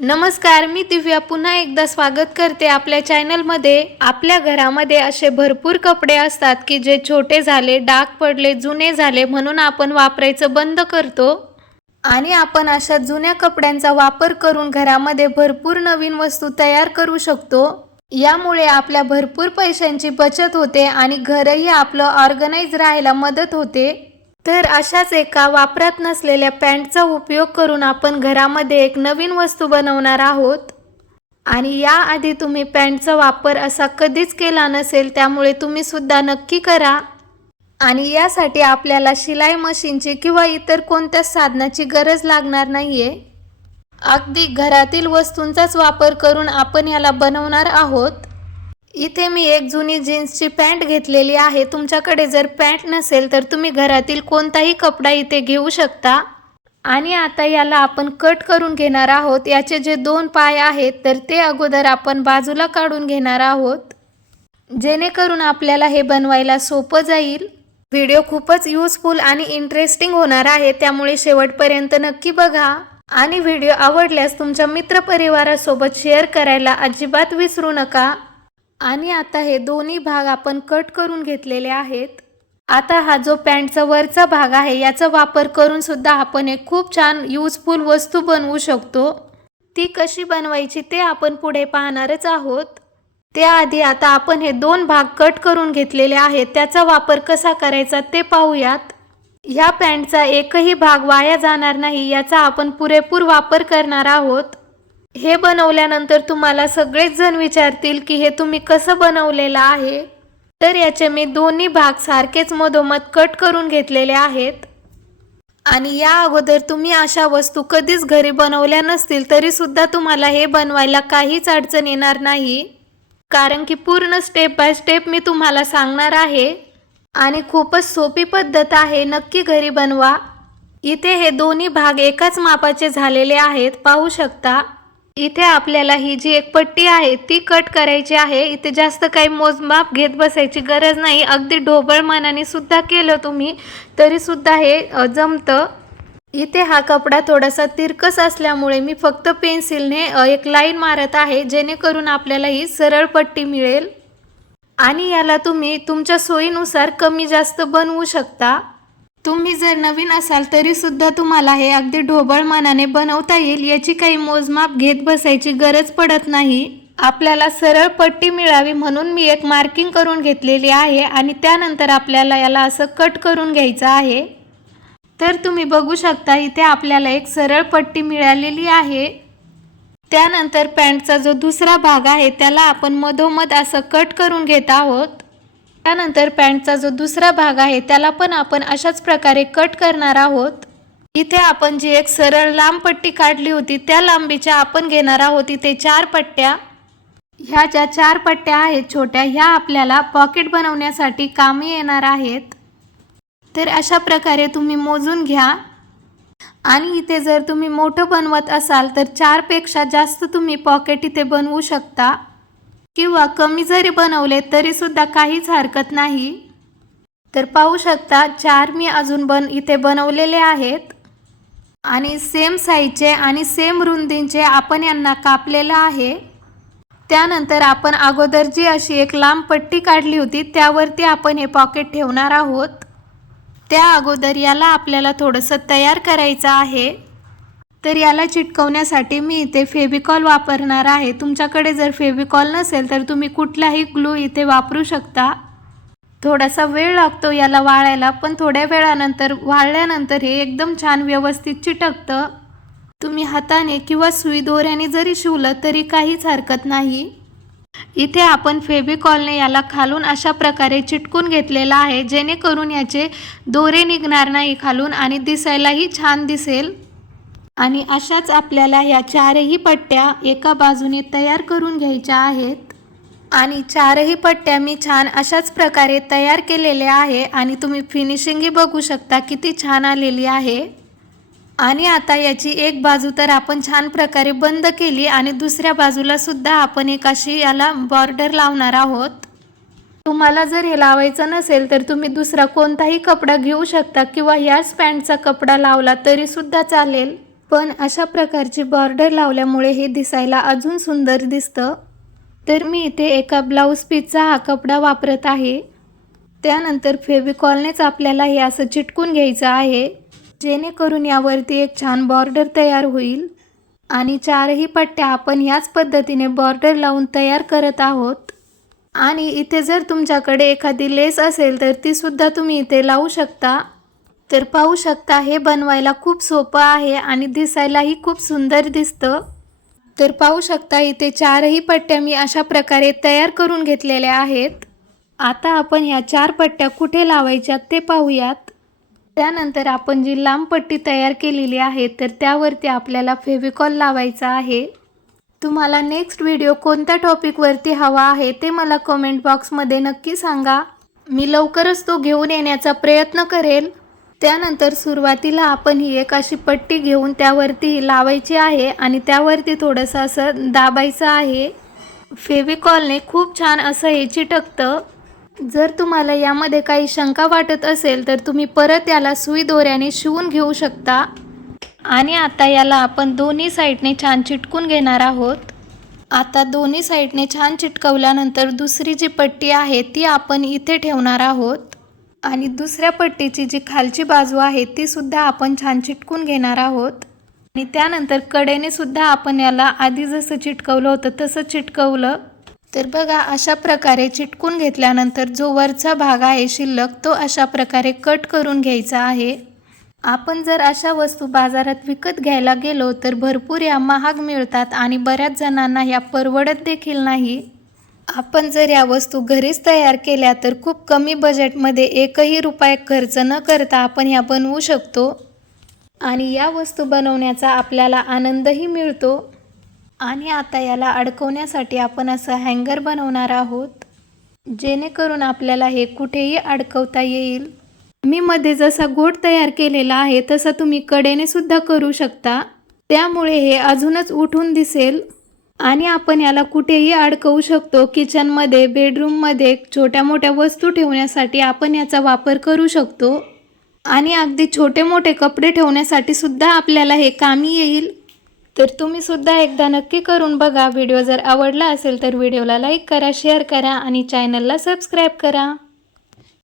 नमस्कार, मी दिव्या पुन्हा एकदा स्वागत करते आपल्या चॅनलमध्ये। आपल्या घरामध्ये असे भरपूर कपडे असतात की जे छोटे झाले, डाग पडले, जुने झाले म्हणून आपण वापरायचं बंद करतो आणि आपण अशा जुन्या कपड्यांचा वापर करून घरामध्ये भरपूर नवीन वस्तू तयार करू शकतो। यामुळे आपल्या भरपूर पैशांची बचत होते आणि घरही आपलं ऑर्गनाइज राहायला मदत होते। तर अशाच एका वापरात नसलेल्या पॅन्टचा उपयोग करून आपण घरामध्ये एक नवीन वस्तू बनवणार आहोत आणि याआधी तुम्ही पॅन्टचा वापर असा कधीच केला नसेल, त्यामुळे तुम्ही सुद्धा नक्की करा। आणि यासाठी आपल्याला शिलाई मशीनची किंवा इतर कोणत्याच साधनाची गरज लागणार नाहीये। अगदी घरातील वस्तूंचाच वापर करून आपण याला बनवणार आहोत। इथे मी एक जुनी जीन्सची पॅन्ट घेतलेली आहे। तुमच्याकडे जर पॅन्ट नसेल तर तुम्ही घरातील कोणताही कपडा इथे घेऊ शकता आणि आता याला आपण कट करून घेणार आहोत। याचे जे दोन पाय आहेत तर ते अगोदर आपण बाजूला काढून घेणार आहोत, जेणेकरून आपल्याला हे बनवायला सोपं जाईल। व्हिडिओ खूपच युजफुल आणि इंटरेस्टिंग होणार आहे, त्यामुळे शेवटपर्यंत नक्की बघा आणि व्हिडिओ आवडल्यास तुमच्या मित्रपरिवारासोबत शेअर करायला अजिबात विसरू नका। आणि आता हे दोन्ही भाग आपण कट करून घेतलेले आहेत। आता हा जो पॅन्टचा वरचा भाग आहे याचा वापर करून सुद्धा आपण एक खूप छान युजफुल वस्तू बनवू शकतो। ती कशी बनवायची ते आपण पुढे पाहणारच आहोत। त्याआधी आता आपण हे दोन भाग कट करून घेतलेले आहेत, त्याचा वापर कसा करायचा ते पाहूयात। ह्या पॅन्टचा एकही भाग वाया जाणार नाही याचा आपण पुरेपूर वापर करणार आहोत। हे बनवल्यानंतर तुम्हाला सगळेच जण विचारतील की हे तुम्ही कसं बनवलेलं आहे, तर याचे मी दोन्ही भाग सारखेच मधोमध कट करून घेतलेले आहेत। आणि या अगोदर तुम्ही अशा वस्तू कधीच घरी बनवल्या नसतील तरी सुद्धा तुम्हाला हे बनवायला काहीच अडचण येणार नाही, कारण की पूर्ण स्टेप बाय स्टेप मी तुम्हाला सांगणार आहे आणि खूपच सोपी पद्धत आहे। नक्की घरी बनवा। इथे हे दोन्ही भाग एकाच मापाचे झालेले आहेत, पाहू शकता। इथे आपल्याला ही जी एक पट्टी आहे ती कट करायची आहे। इथे जास्त काही मोजमाप घेत बसायची गरज नाही, अगदी ढोबळ मनाने सुद्धा केलं तुम्ही तरी सुद्धा हे जमतं। इथे हा कपडा थोडासा तिरकस असल्यामुळे मी फक्त पेन्सिलने एक लाईन मारत आहे, जेणेकरून आपल्याला ही सरळ पट्टी मिळेल आणि याला तुम्ही तुमच्या सोयीनुसार कमी जास्त बनवू शकता। तुम्ही जर नवीन असाल तरी सुद्धा तुम्हाला हे अगदी ढोबळ मनाने बनवता येईल, याची काही मोजमाप घेत बसायची गरज पडत नाही। आपल्याला सरळ पट्टी मिळावी म्हणून मी एक मार्किंग करून घेतलेली आहे आणि त्यानंतर आपल्याला याला असं कट करून घ्यायचं आहे। तर तुम्ही बघू शकता इथे आपल्याला एक सरळ पट्टी मिळालेली आहे। त्यानंतर पॅन्टचा जो दुसरा भाग आहे त्याला आपण मधोमध असं कट करून घेत आहोत। त्यानंतर पॅन्टचा जो दुसरा भाग आहे त्याला पण आपण अशाच प्रकारे कट करणार आहोत। इथे आपण जी एक सरळ लांब पट्टी काढली होती त्या लांबीच्या आपण घेणार आहोत इथे 4 पट्ट्या। ह्या ज्या 4 पट्ट्या आहेत छोट्या, ह्या आपल्याला पॉकेट बनवण्यासाठी कामी येणार आहेत। तर अशा प्रकारे तुम्ही मोजून घ्या आणि इथे जर तुम्ही मोठं बनवत असाल तर 4 पेक्षा जास्त तुम्ही पॉकेट इथे बनवू शकता किंवा कमी जरी बनवले तरी सुद्धा काहीच हरकत नाही। तर पाहू शकता 4 मी अजून इथे बनवलेले आहेत आणि सेम साईजचे आणि सेम रुंदीचे आपण यांना कापलेलं आहे। त्यानंतर आपण अगोदर जी अशी एक लांब पट्टी काढली होती त्यावरती आपण हे पॉकेट ठेवणार आहोत। त्या अगोदर याला आपल्याला थोडंसं तयार करायचं आहे। तर याला चिटकवण्यासाठी मी इथे फेविकॉल वापरणार आहे। तुमच्याकडे जर फेविकॉल नसेल तर तुम्ही कुठलाही ग्लू इथे वापरू शकता। थोडासा वेळ लागतो याला वाळायला, पण थोड्या वेळानंतर वाळल्यानंतर हे एकदम छान व्यवस्थित चिटकतं। तुम्ही हाताने किंवा सुई दोऱ्याने जरी शिवलं तरी काहीच हरकत नाही। इथे आपण फेविकॉलने याला खालून अशा प्रकारे चिटकून घेतलेला आहे, जेणेकरून याचे दोरे निघणार नाही खालून आणि दिसायलाही छान दिसेल। आणि अशाच आपल्याला ह्या 4ही पट्ट्या एका बाजूने तयार करून घ्यायच्या आहेत आणि 4ही पट्ट्या मी छान अशाच प्रकारे तयार केलेल्या आहे आणि तुम्ही फिनिशिंगही बघू शकता किती छान आलेली आहे। आणि आता याची एक बाजू तर आपण छान प्रकारे बंद केली आणि दुसऱ्या बाजूला सुद्धा आपण एक अशी याला बॉर्डर लावणार आहोत। तुम्हाला जर हे लावायचं नसेल तर तुम्ही दुसरा कोणताही कपडा घेऊ शकता किंवा याच पॅन्टचा कपडा लावला तरी सुद्धा चालेल, पण अशा प्रकारची बॉर्डर लावल्यामुळे हे दिसायला अजून सुंदर दिसतं. तर मी इथे एका ब्लाऊज पीसचा हा कपडा वापरत आहे. त्यानंतर फेविकॉलनेच आपल्याला हे असं चिटकून घ्यायचं आहे, जेणेकरून यावरती एक छान बॉर्डर तयार होईल. आणि चारही पट्ट्या आपण याच पद्धतीने बॉर्डर लावून तयार करत आहोत. आणि इथे जर तुमच्याकडे एखादी लेस असेल तर ती सुद्धा तुम्ही इथे लावू शकता. तर पाहू शकता हे बनवायला खूप सोपं आहे आणि दिसायलाही खूप सुंदर दिसतं. तर पाहू शकता इथे चारही पट्ट्या मी अशा प्रकारे तयार करून घेतलेल्या आहेत. आता आपण ह्या 4 पट्ट्या कुठे लावायच्या ते पाहूयात. त्यानंतर आपण जी लांब पट्टी तयार केलेली आहे तर त्यावरती आपल्याला फेविकॉल लावायचा आहे. तुम्हाला नेक्स्ट व्हिडिओ कोणत्या टॉपिकवरती हवा आहे ते मला कमेंट बॉक्समध्ये नक्की सांगा. मी लवकरच तो घेऊन येण्याचा प्रयत्न करेल. त्यानंतर सुरुवातीला आपण ही एक अशी पट्टी घेऊन त्यावरती लावायची आहे आणि त्यावरती थोडंसं असं दाबायचं आहे. फेविकॉलने खूप छान असं हे चिटकतं. जर तुम्हाला यामध्ये काही शंका वाटत असेल तर तुम्ही परत याला सुई दोऱ्याने शिवून घेऊ शकता. आणि आता याला आपण दोन्ही साईडने छान चिटकून घेणार आहोत. आता दोन्ही साईडने छान चिटकवल्यानंतर दुसरी जी पट्टी आहे ती आपण इथे ठेवणार आहोत. आणि दुसऱ्या पट्टीची जी खालची बाजू आहे ती सुद्धा आपण छान चिटकून घेणार आहोत. आणि त्यानंतर कडेने सुद्धा आपण याला आधी जसं चिटकवलं होतं तसं चिटकवलं. तर बघा अशा प्रकारे चिटकून घेतल्यानंतर जो वरचा भाग आहे शिल्लक तो अशा प्रकारे कट करून घ्यायचा आहे. आपण जर अशा वस्तू बाजारात विकत घ्यायला गेलो तर भरपूर या महाग मिळतात आणि बऱ्याच जणांना ह्या परवडत देखील नाही. आपण जर या वस्तू घरीच तयार केल्या तर खूप कमी बजेटमध्ये एकही रुपया खर्च न करता आपण ह्या बनवू शकतो. आणि या वस्तू बनवण्याचा आपल्याला आनंदही मिळतो. आणि आता याला अडकवण्यासाठी आपण असं हँगर बनवणार आहोत, जेणेकरून आपल्याला हे कुठेही अडकवता येईल. मी मध्ये जसा गोट तयार केलेला आहे तसा तुम्ही कडेने सुद्धा करू शकता. त्यामुळे हे अजूनच उठून दिसेल. आणि आपण याला कुठेही अडकवू शकतो. किचनमध्ये, बेडरूममध्ये छोट्या मोठ्या वस्तू ठेवण्यासाठी आपण याचा वापर करू शकतो. आणि अगदी छोटे मोठे कपडे ठेवण्यासाठी सुद्धा आपल्याला हे कामी येईल. तर तुम्ही सुद्धा एकदा नक्की करून बघा. व्हिडिओ जर आवडला असेल तर व्हिडिओला लाईक करा, शेअर करा आणि चॅनलला सबस्क्राईब करा.